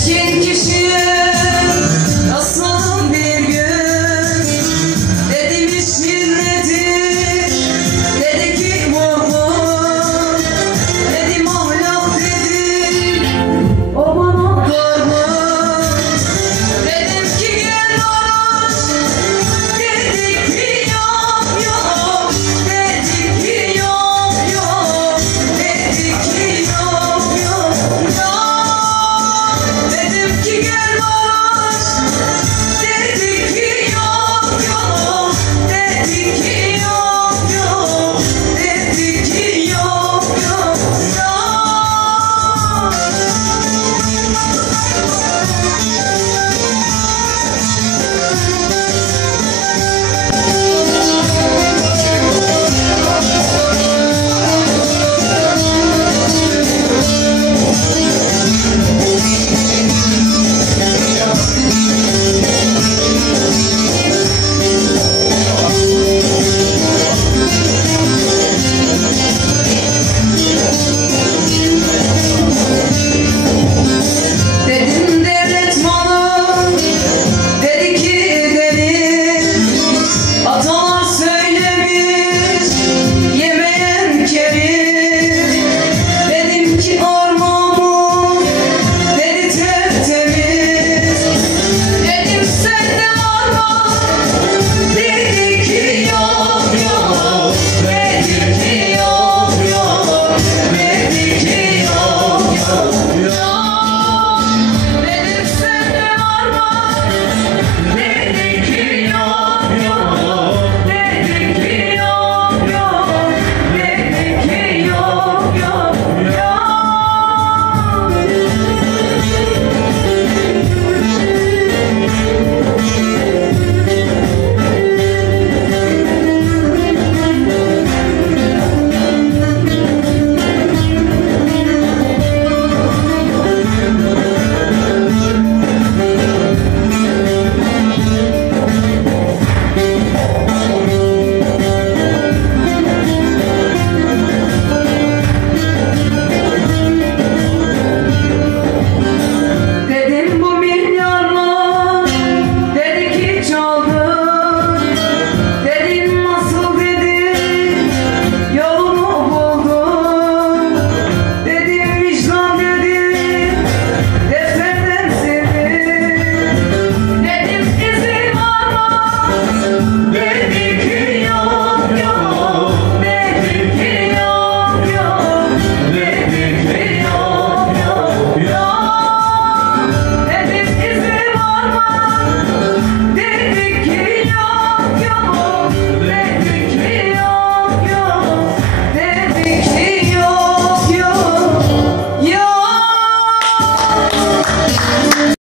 Christian